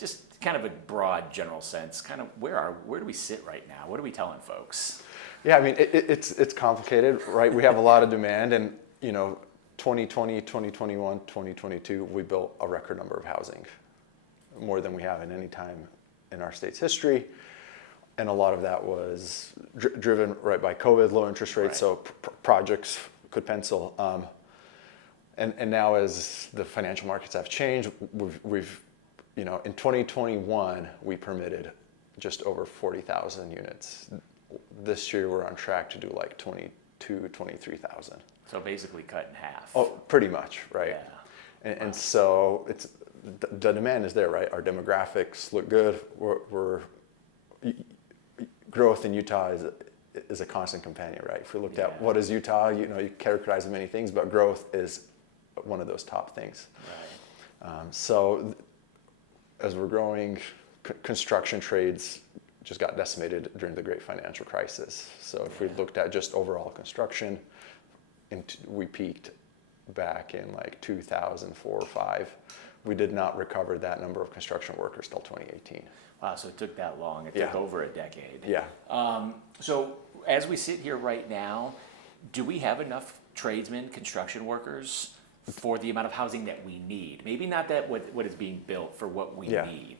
just kind of a broad general sense, kind of where do we sit right now? What are we telling folks? Yeah, I mean, it's complicated, right? We have a lot of demand, and 2020, 2021, 2022, we built a record number of housing, more than we have in any time in our state's history. And a lot of that was driven right by COVID, low interest rates, so projects could pencil. And now as the financial markets have changed, we've in 2021, we permitted just over 40,000 units. This year, we're on track to do like 23,000. So basically cut in half. Oh, pretty much, right? Yeah. And so the demand is there, right? Our demographics look good. Growth in Utah is a constant companion, right? If we looked at what is Utah, you characterize many things, but growth is one of those top things. Right. So as we're growing, construction trades just got decimated during the great financial crisis. So if we looked at just overall construction, we peaked back in like 2004 or 5. We did not recover that number of construction workers till 2018. Wow, so it took that long. It took over a decade. Yeah. So as we sit here right now, do we have enough tradesmen, construction workers for the amount of housing that we need? Maybe not that what is being built, for what we need.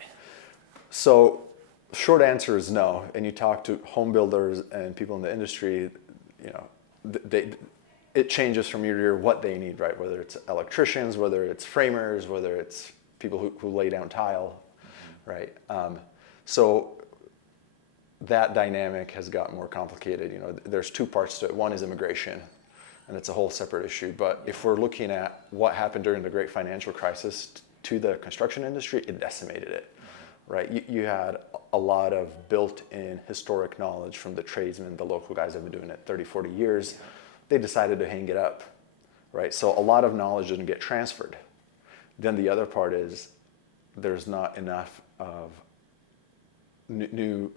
So short answer is no. And you talk to home builders and people in the industry, it changes from year to year what they need, right? Whether it's electricians, whether it's framers, whether it's people who lay down tile, right? So that dynamic has gotten more complicated. There's two parts to it. One is immigration, and it's a whole separate issue. But if we're looking at what happened during the great financial crisis to the construction industry, it decimated it, right? You had a lot of built-in historic knowledge from the tradesmen, the local guys that have been doing it 30, 40 years. They decided to hang it up, right? So a lot of knowledge didn't get transferred. Then the other part is there's not enough of new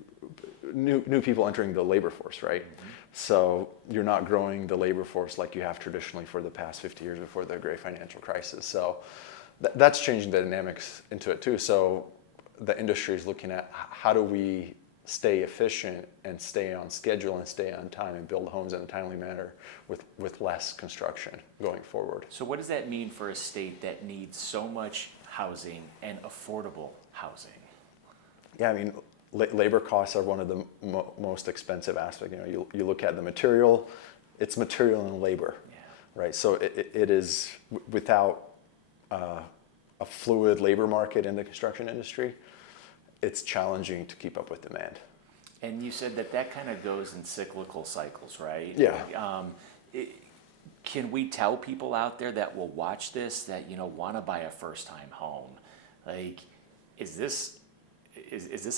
people entering the labor force, right? So you're not growing the labor force like you have traditionally for the past 50 years before the great financial crisis. So that's changing the dynamics into it too. So the industry is looking at how do we stay efficient and stay on schedule and stay on time and build homes in a timely manner with less construction going forward. So what does that mean for a state that needs so much housing and affordable housing? Yeah, I mean, labor costs are one of the most expensive aspects. You look at the material, it's material and labor, right? So it is, without a fluid labor market in the construction industry, it's challenging to keep up with demand. And you said that kind of goes in cyclical cycles, right? Yeah. Can we tell people out there that will watch this that want to buy a first-time home, like, is this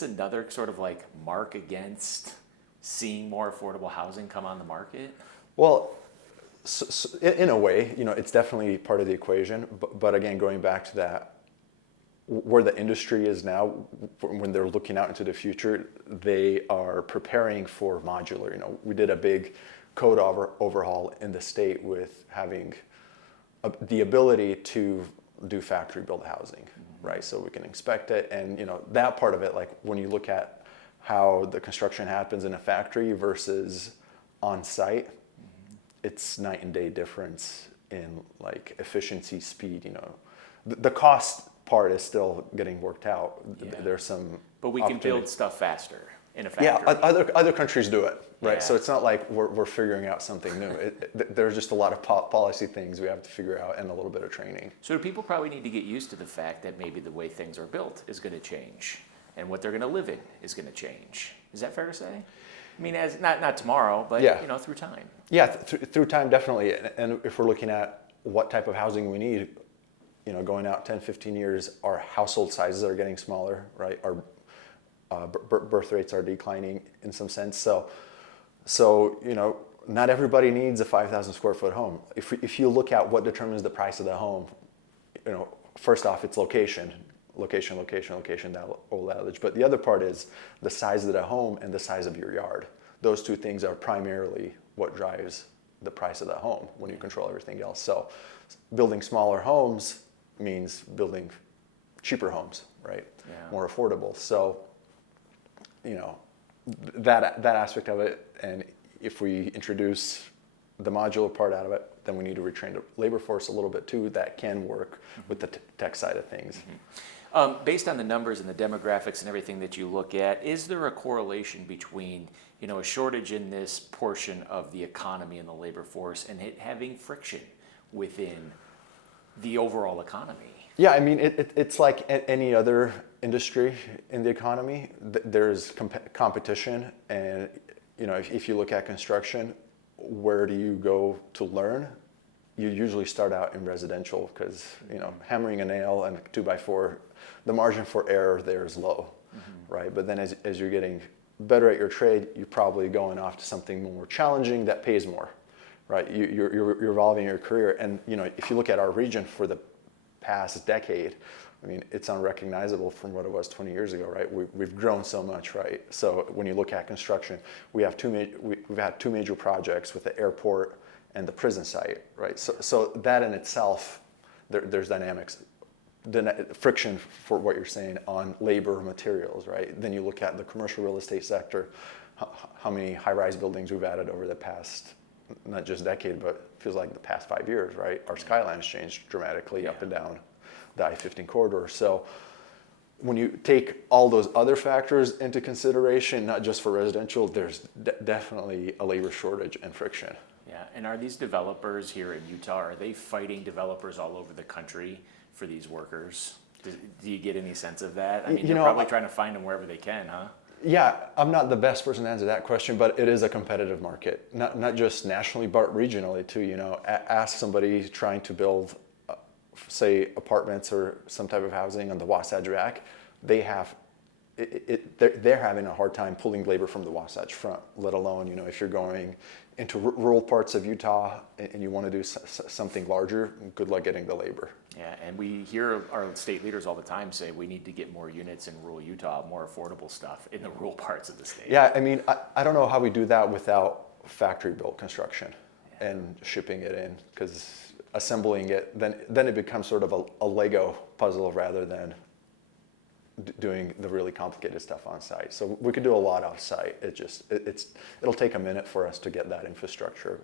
another sort of like mark against seeing more affordable housing come on the market? Well, so in a way, it's definitely part of the equation. But again, going back to that, where the industry is now, when they're looking out into the future, they are preparing for modular. We did a big code overhaul in the state with having the ability to do factory built housing, right? So we can inspect it, and that part of it, like when you look at how the construction happens in a factory versus on site, it's night and day difference in like efficiency, speed. The cost part is still getting worked out. There's some, but we can build stuff faster in a factory. Yeah, other countries do it, right? Yeah. So it's not like we're figuring out something new. There's just a lot of policy things we have to figure out and a little bit of training. So people probably need to get used to the fact that maybe the way things are built is going to change, and what they're going to live in is going to change. Is that fair to say? I mean, as not tomorrow, but through time. Yeah, through time, definitely. And if we're looking at what type of housing we need, going out 10, 15 years, our household sizes are getting smaller, right? Our birth rates are declining in some sense. So not everybody needs a 5,000 square foot home. If you look at what determines the price of the home, first off, it's location, that old adage. But the other part is the size of the home and the size of your yard. Those two things are primarily what drives the price of the home when you control everything else. So building smaller homes means building cheaper homes, right? more affordable. So, that aspect of it, and if we introduce the modular part out of it, then we need to retrain the labor force a little bit too. That can work with the tech side of things. Based on the numbers and the demographics and everything that you look at, is there a correlation between, a shortage in this portion of the economy and the labor force and it having friction within the overall economy? Yeah, I mean, it's like any other industry in the economy. There's competition, and if you look at construction, where do you go to learn? You usually start out in residential because hammering a nail and a 2x4, the margin for error there is low, right? But then as you're getting better at your trade, you're probably going off to something more challenging that pays more, right? You're evolving your career, and if you look at our region for the past decade, I mean, it's unrecognizable from what it was 20 years ago, right? We've grown so much, right? So when you look at construction, we've had two major projects with the airport and the prison site, right? So that in itself, there's dynamics, friction for what you're saying on labor materials, right? Then you look at the commercial real estate sector, how many high-rise buildings we've added over the past, not just decade, but feels like the past 5 years, right? Our skyline's changed dramatically up and down the I-15 corridor. So when you take all those other factors into consideration, not just for residential, there's definitely a labor shortage and friction. Yeah, and are these developers here in Utah, are they fighting developers all over the country for these workers? Do you get any sense of that? I mean, they're probably trying to find them wherever they can, huh? Yeah, I'm not the best person to answer that question, but it is a competitive market, not just nationally, but regionally too. Ask somebody trying to build, say, apartments or some type of housing on the Wasatch Back. They're having a hard time pulling labor from the Wasatch Front, let alone, if you're going into rural parts of Utah and you want to do something larger, good luck getting the labor. Yeah, and we hear our state leaders all the time say we need to get more units in rural Utah, more affordable stuff in the rural parts of the state. Yeah, I mean, I don't know how we do that without factory-built construction and shipping it in, because assembling it, then it becomes sort of a Lego puzzle rather than doing the really complicated stuff on site. So we could do a lot off site. It'll take a minute for us to get that infrastructure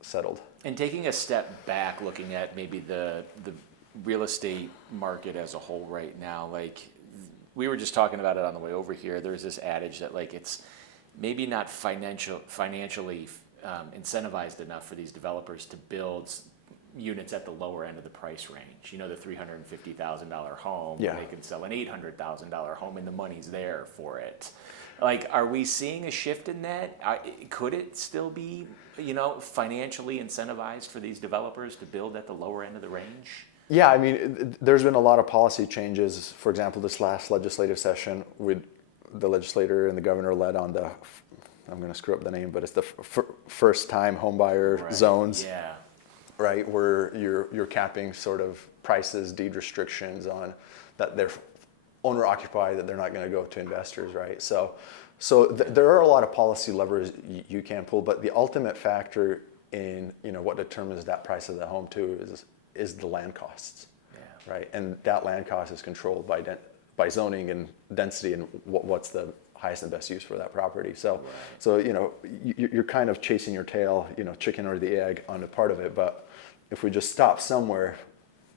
settled. And taking a step back, looking at maybe the real estate market as a whole right now, like we were just talking about it on the way over here. There's this adage that like it's maybe not financially incentivized enough for these developers to build units at the lower end of the price range. The $350,000 home, yeah. They can sell an $800,000 home and the money's there for it. Like, are we seeing a shift in that? Could it still be, financially incentivized for these developers to build at the lower end of the range? Yeah, I mean, there's been a lot of policy changes. For example, this last legislative session, with the legislator and the governor led on the, I'm going to screw up the name, but it's the first-time homebuyer zones. Yeah. Right, where you're capping sort of prices, deed restrictions on that they're owner occupied, that they're not going to go to investors, right? So there are a lot of policy levers you can pull, but the ultimate factor in what determines that price of the home too is the land costs, right? And that land cost is controlled by zoning and density and what's the highest and best use for that property. So you're kind of chasing your tail, chicken or the egg on a part of it. But if we just stop somewhere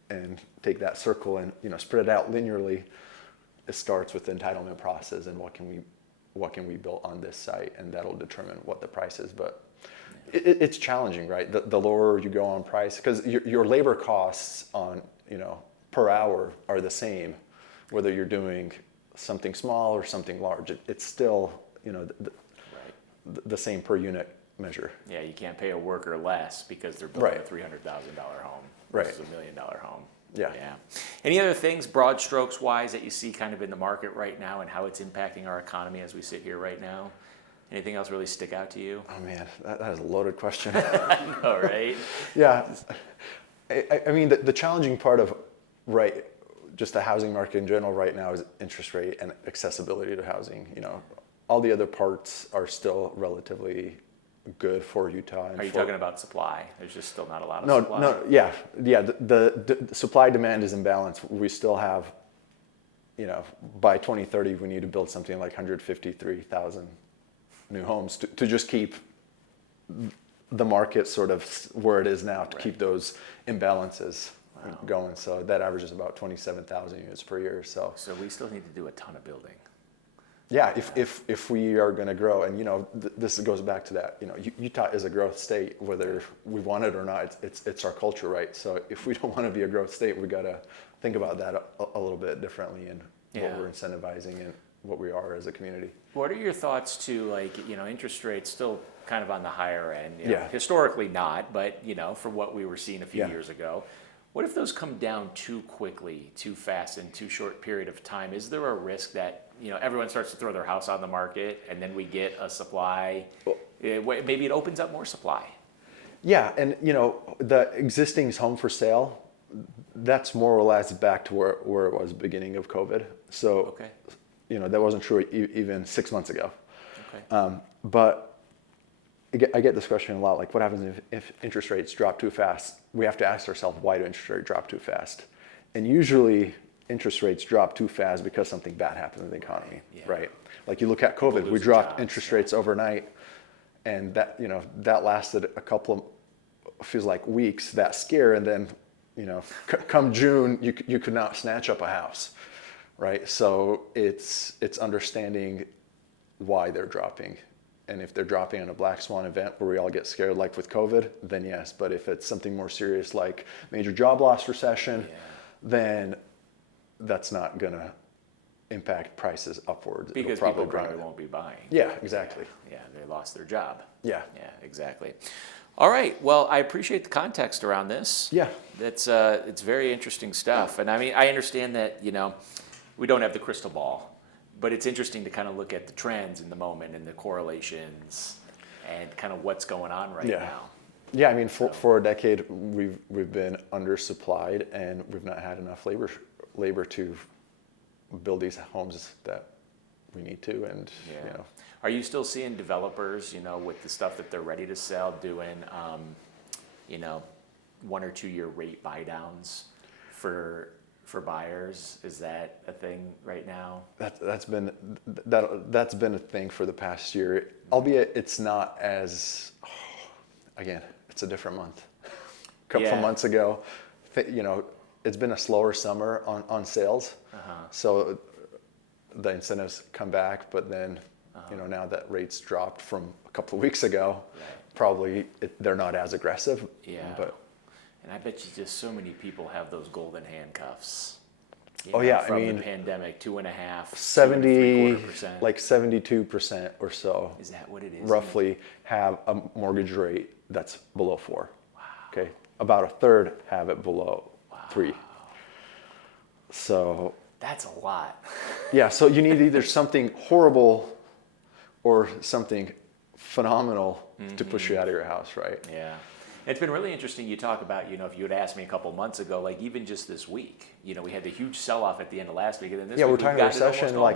and take that circle and spread it out linearly, it starts with the entitlement process and what can we build on this site, and that'll determine what the price is. But it's challenging, right? The lower you go on price, because your labor costs on per hour are the same, whether you're doing something small or something large. It's still the same per unit measure. Yeah, you can't pay a worker less because they're building a $300,000 home versus $1 million home. Yeah. Any other things, broad strokes wise, that you see kind of in the market right now and how it's impacting our economy as we sit here right now? Anything else really stick out to you? Oh man, that is a loaded question. I know, right? Yeah. I mean, the challenging part of, just the housing market in general right now is interest rate and accessibility to housing. All the other parts are still relatively good for Utah. Are you talking about supply? There's just still not a lot of supply. Yeah. The supply demand is imbalanced. We still have by 2030, we need to build something like 153,000 new homes to just keep the market sort of where it is now, to keep those imbalances going. So that averages about 27,000 units per year. So we still need to do a ton of building. yeah, if we are going to grow, and this goes back to that. Utah is a growth state, whether we want it or not. It's our culture, right? So if we don't want to be a growth state, we got to think about that a little bit differently, and what we're incentivizing and what we are as a community. What are your thoughts to, like, interest rates still kind of on the higher end? Historically not, but from what we were seeing a few years ago. What if those come down too quickly, too fast, in too short period of time? Is there a risk that everyone starts to throw their house on the market, and then we get a supply? Maybe it opens up more supply. Yeah, and the existing home for sale, that's more or less back to where it was beginning of COVID. So, that wasn't true even 6 months ago. Okay. But I get this question a lot, like, what happens if interest rates drop too fast? We have to ask ourselves, why do interest rates drop too fast? And usually interest rates drop too fast because something bad happens in the economy, right? Like, you look at COVID, we dropped interest rates overnight, and that lasted a couple of, feels like weeks, that scare, and then come June, you could not snatch up a house, right? So it's understanding why they're dropping. And if they're dropping in a black swan event where we all get scared, like with COVID, then yes. But if it's something more serious, like major job loss, recession, then that's not going to impact prices upwards. Because people probably won't be buying. Yeah, exactly. Yeah, they lost their job. Yeah. Yeah, exactly. All right. Well, I appreciate the context around this. Yeah. It's very interesting stuff. And I mean, I understand that, we don't have the crystal ball. But it's interesting to kind of look at the trends in the moment and the correlations and kind of what's going on right now. Yeah, I mean, for a decade, we've been undersupplied, and we've not had enough labor to build these homes that we need to. And Are you still seeing developers, with the stuff that they're ready to sell, doing, 1 or 2 year rate buy downs for buyers? Is that a thing right now? That's been a thing for the past year, albeit it's not as, again, it's a different month. A couple of months ago, it's been a slower summer on sales. So the incentives come back, but then now that rates dropped from a couple of weeks ago, probably they're not as aggressive. But and I bet you just so many people have those golden handcuffs. From the pandemic, 2.5%, 70, like 72% or so. Is that what it is? Roughly have a mortgage rate that's below 4. Wow. Okay, about a third have it below 3. So that's a lot. Yeah, so you need either something horrible or something phenomenal to push you out of your house, right? Yeah. It's been really interesting. You talk about, if you had asked me a couple months ago, like even just this week, we had the huge sell-off at the end of last week, and then this week we're talking recession, like,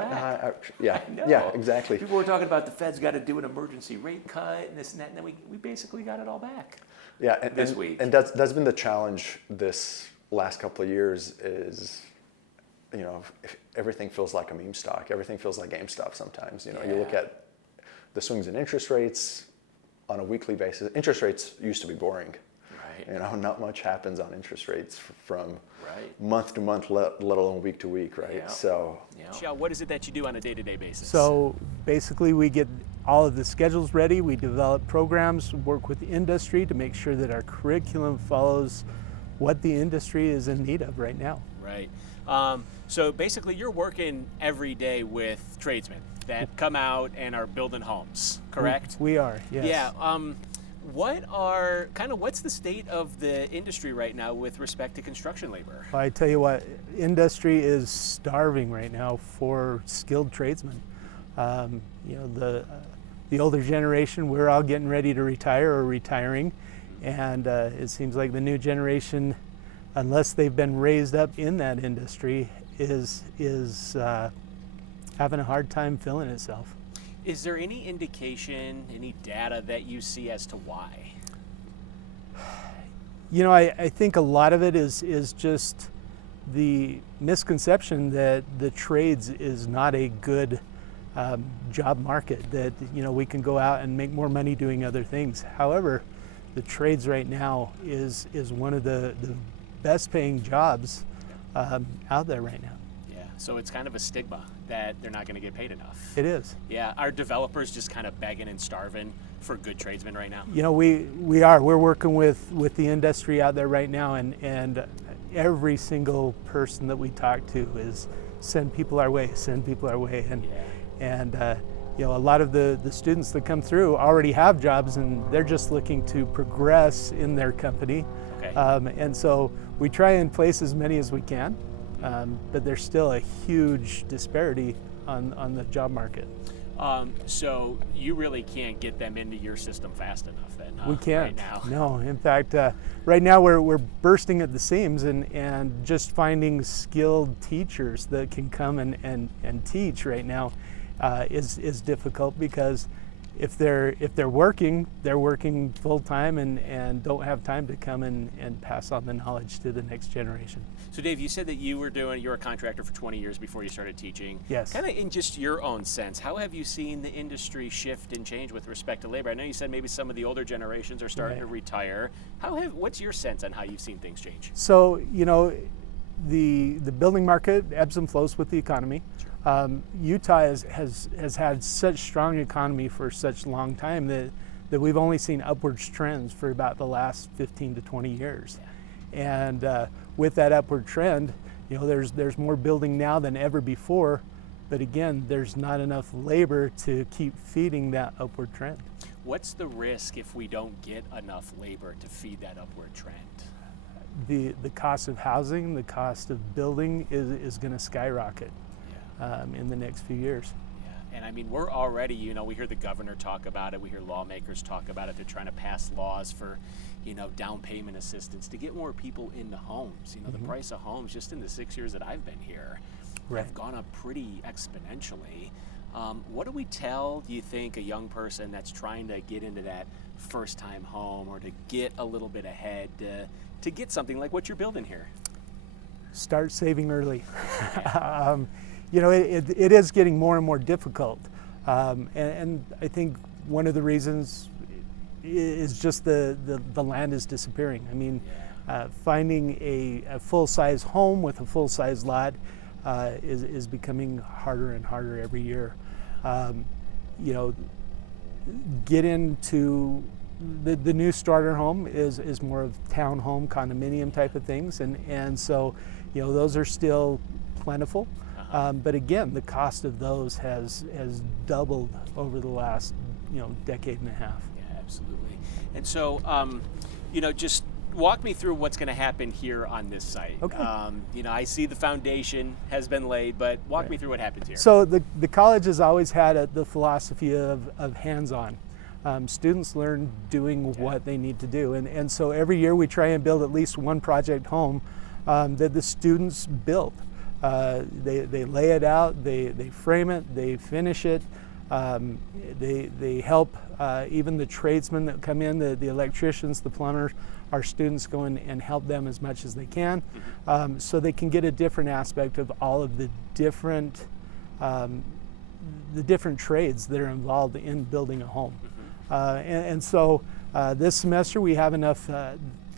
yeah, exactly. People were talking about the Fed's got to do an emergency rate cut and this and that, and then we basically got it all back. Yeah, this week. And that's been the challenge this last couple of years is, if everything feels like a meme stock. Everything feels like GameStop sometimes. You look at the swings in interest rates on a weekly basis. Interest rates used to be boring. Right. Not much happens on interest rates from month to month, let alone week to week, right? Yeah. So, Michelle, what is it that you do on a day-to-day basis? So basically we get all of the schedules ready, we develop programs, work with the industry to make sure that our curriculum follows what the industry is in need of right now. Right. So basically you're working every day with tradesmen that come out and are building homes, correct? We are, yes. Yeah. What's the state of the industry right now with respect to construction labor? Well, I tell you what, industry is starving right now for skilled tradesmen. The older generation, we're all getting ready to retire or retiring, and it seems like the new generation, unless they've been raised up in that industry, is having a hard time filling itself. Is there any indication, any data that you see as to why? I think a lot of it is just the misconception that the trades is not a good job market, that we can go out and make more money doing other things. However, the trades right now is one of the best paying jobs out there right now. Yeah, so it's kind of a stigma that they're not going to get paid enough. It is. Yeah, are developers just kind of begging and starving for good tradesmen right now? We're working with the industry out there right now, and every single person that we talk to is send people our way, and a lot of the students that come through already have jobs, and they're just looking to progress in their company. Okay. And so we try and place as many as we can, but there's still a huge disparity on the job market. So you really can't get them into your system fast enough then, huh? We can't. Right now. No, in fact, right now we're bursting at the seams, and just finding skilled teachers that can come and teach right now is difficult, because if they're working full time and don't have time to come and pass on the knowledge to the next generation. So Dave, you said that you're a contractor for 20 years before you started teaching. Yes. Kind of in just your own sense, how have you seen the industry shift and change with respect to labor? I know you said maybe some of the older generations are starting to retire. What's your sense on how you've seen things change? So, the building market ebbs and flows with the economy. Utah has had such strong economy for such a long time that we've only seen upwards trends for about the last 15 to 20 years. Yeah. And with that upward trend, there's more building now than ever before, but again, there's not enough labor to keep feeding that upward trend. What's the risk if we don't get enough labor to feed that upward trend? The cost of housing, the cost of building is going to skyrocket in the next few years. Yeah, and I mean, we're already, we hear the governor talk about it, we hear lawmakers talk about it. They're trying to pass laws for, down payment assistance to get more people into homes. The price of homes just in the 6 years that I've been here have gone up pretty exponentially. What do we tell, do you think, a young person that's trying to get into that first time home, or to get a little bit ahead to get something like what you're building here? Start saving early. It is getting more and more difficult. And I think one of the reasons is just the land is disappearing. I mean, finding a full-size home with a full-size lot is becoming harder and harder every year. Get into the new starter home is more of townhome, condominium type of things, and so those are still plentiful. But again, the cost of those has doubled over the last decade and a half. Yeah, absolutely. And so just walk me through what's going to happen here on this site. Okay. I see the foundation has been laid, but walk me through what happens here. So the college has always had the philosophy of hands-on. Students learn doing what they need to do, and so every year we try and build at least one project home that the students build. They lay it out, they frame it, they finish it, they help even the tradesmen that come in, the electricians, the plumbers. Our students go in and help them as much as they can, so they can get a different aspect of all of the different trades that are involved in building a home. And so this semester we have enough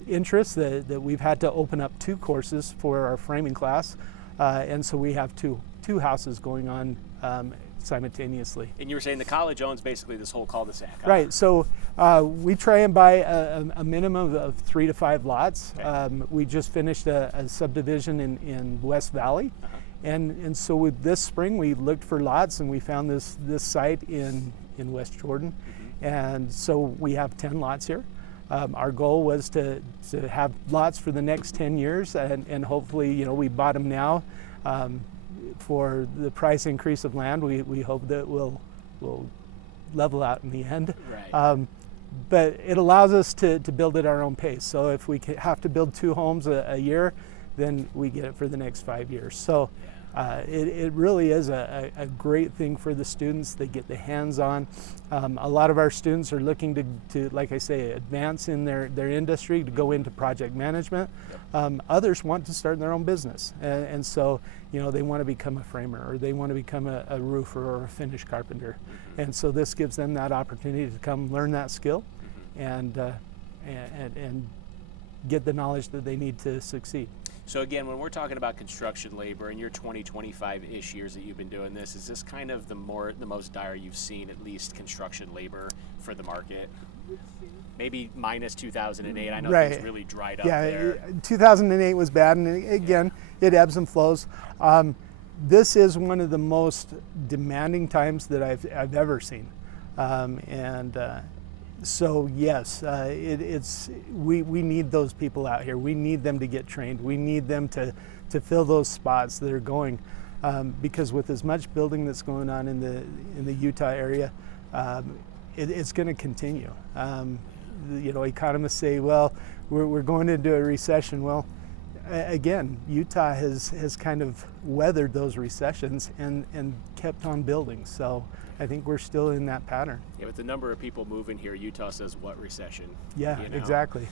interest that we've had to open up 2 courses for our framing class, and so we have two houses going on simultaneously. And you were saying the college owns basically this whole cul-de-sac, huh? Right, so we try and buy a minimum of 3 to 5 lots. Okay. We just finished a subdivision in West Valley, and so with this spring we looked for lots, and we found this site in West Jordan, and so we have 10 lots here. Our goal was to have lots for the next 10 years, and hopefully, we bought them now. For the price increase of land, we hope that we'll level out in the end. Right. But it allows us to build at our own pace. So if we have to build 2 homes a year, then we get it for the next 5 years. So It really is a great thing for the students. They get the hands-on. A lot of our students are looking to, like I say, advance in their industry, to go into project management. Others want to start their own business, and so they want to become a framer, or they want to become a roofer or a finish carpenter. And so this gives them that opportunity to come learn that skill and get the knowledge that they need to succeed. So again, when we're talking about construction labor in your 25-ish years that you've been doing this, is this kind of the most dire you've seen, at least, construction labor for the market? Maybe minus 2008. I know things really dried up there. 2008 was bad, and again, it ebbs and flows. This is one of the most demanding times that I've ever seen, so yes, we need those people out here. We need them to get trained. We need them to fill those spots that are going, because with as much building that's going on in the Utah area, it's going to continue. Economists say, well, we're going into a recession. Well, again, Utah has kind of weathered those recessions and kept on building. So I think we're still in that pattern. Yeah, with the number of people moving here, Utah says, what recession? Yeah, exactly.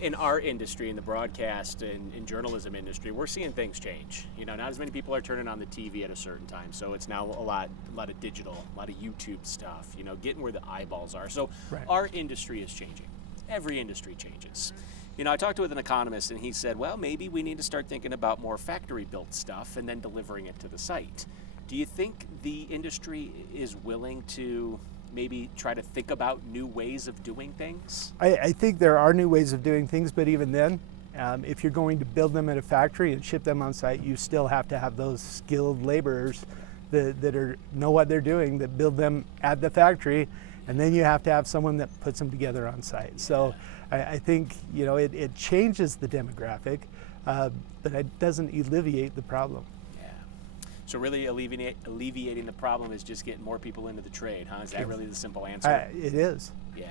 In our industry, in the broadcast and journalism industry, we're seeing things change. Not as many people are turning on the TV at a certain time, so it's now a lot of digital, a lot of YouTube stuff, getting where the eyeballs are. So our industry is changing. Every industry changes. I talked with an economist, and he said, well, maybe we need to start thinking about more factory-built stuff and then delivering it to the site. Do you think the industry is willing to maybe try to think about new ways of doing things? I think there are new ways of doing things, but even then, if you're going to build them at a factory and ship them on site, you still have to have those skilled laborers that know what they're doing, that build them at the factory, and then you have to have someone that puts them together on site. So I think it changes the demographic, but it doesn't alleviate the problem. So really alleviating the problem is just getting more people into the trade, huh? Is that really the simple answer? It is. Yeah,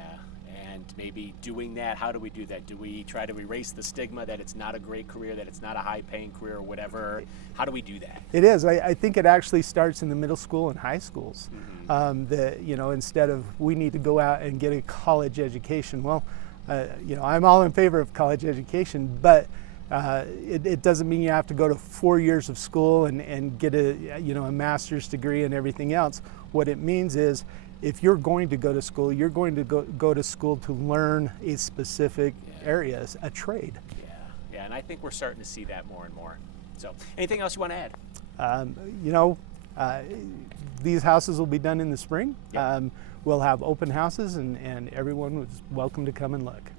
and maybe doing that, how do we do that? Do we try to erase the stigma that it's not a great career, that it's not a high-paying career or whatever? How do we do that? It is. I think it actually starts in the middle school and high schools. Instead of we need to go out and get a college education. Well, I'm all in favor of college education, but it doesn't mean you have to go to 4 years of school and get a master's degree and everything else. What it means is, if you're going to go to school, you're going to go to school to learn a specific area, a trade. Yeah, and I think we're starting to see that more and more. So, anything else you want to add? These houses will be done in the spring. Yep. We'll have open houses, and everyone is welcome to come and look.